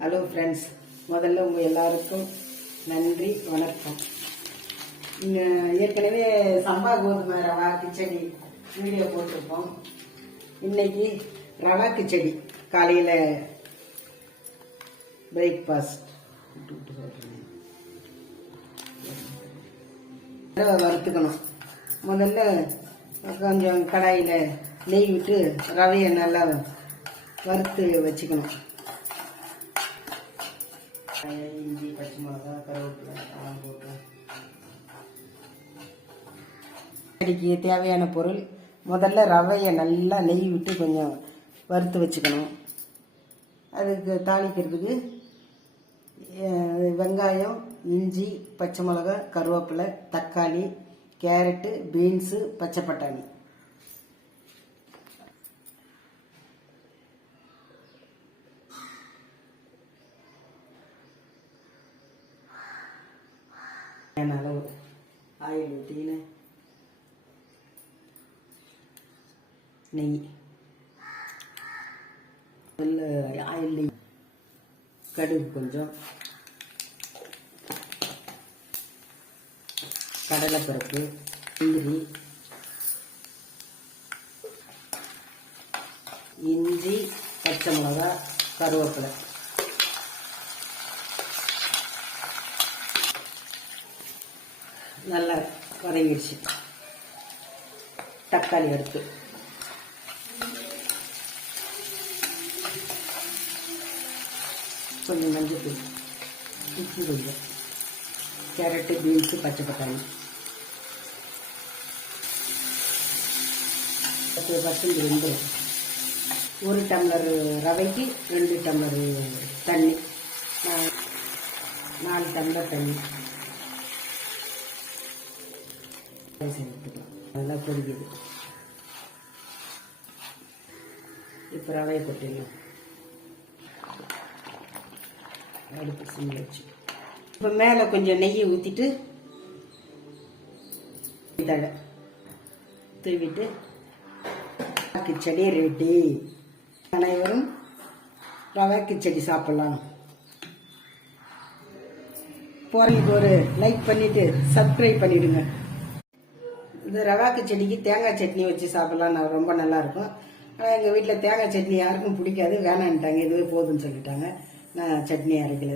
Hello friends, முதல்ல உங்கள் எல்லாருக்கும் நன்றி, வணக்கம். ஏற்கனவே சம்பா கோதுமை ரவா கிச்சடி வீடியோ போட்டிருப்போம். இன்னைக்கு ரவா கிச்சடி காலையில் பிரேக்ஃபாஸ்ட் வறுத்துக்கணும். முதல்ல கொஞ்சம் கடாயில் நெய் விட்டு ரவையை நல்லா வறுத்து வச்சுக்கணும். இஞ்சி, பச்சை மிளகா, கருவேப்பிலை எல்லாம் போட்டு அடிக்கு தேவையான பொருள். முதல்ல ரவையை நல்லா நெய் விட்டு கொஞ்சம் வறுத்து வச்சுக்கணும். அதுக்கு தாளிக்கிறதுக்கு வெங்காயம், இஞ்சி, பச்சை மிளகா, கருவேப்பிலை, தக்காளி, கேரட்டு, பீன்ஸு, பச்சை பட்டாணி. அளவு ஆயில் ஊற்றின நெய், ஆயில் நெய், கடுகு கொஞ்சம், கடலைப்பருப்பு, முந்திரி, இஞ்சி, பச்சை மிளகா, கருவேப்பிலை. நல்லா வதங்கிடுச்சு. தக்காளி எடுத்து கொஞ்சம் மஞ்சள் தூள், உப்பு கொஞ்சம், கேரட்டு, பீன்ஸு, பச்சை பட்டாணி, 10% வெந்தயம், 1 டம்ளர் ரவைக்கு 2 டம்ளர் தண்ணி, 4 டம்ளர் தண்ணி சேர்த்துக்கலாம். நல்லா கொதிக்குது. இப்போ ரவையை போட்டுடலாம். அடுப்பு சிம்மில் வச்சு இப்போ மேலே கொஞ்சம் நெய்யை ஊற்றிட்டு தழை தூவிட்டு கிச்சடி ரெடி. அனைவரும் ரவை கிச்சடி சாப்பிடலாம். போறதுக்கு ஒரு லைக் பண்ணிட்டு சப்ஸ்கிரைப் பண்ணிடுங்க. இந்த ரவா கிச்சடிக்கு தேங்காய் சட்னி வச்சு சாப்பிடலாம், ரொம்ப நல்லா இருக்கும். ஆனால் எங்கள் வீட்டில் தேங்காய் சட்னி யாருக்கும் பிடிக்காது, வேணான்ட்டாங்க. இதுவே போதும்னு சொல்லிட்டாங்க. நான் சட்னி அரைக்கல.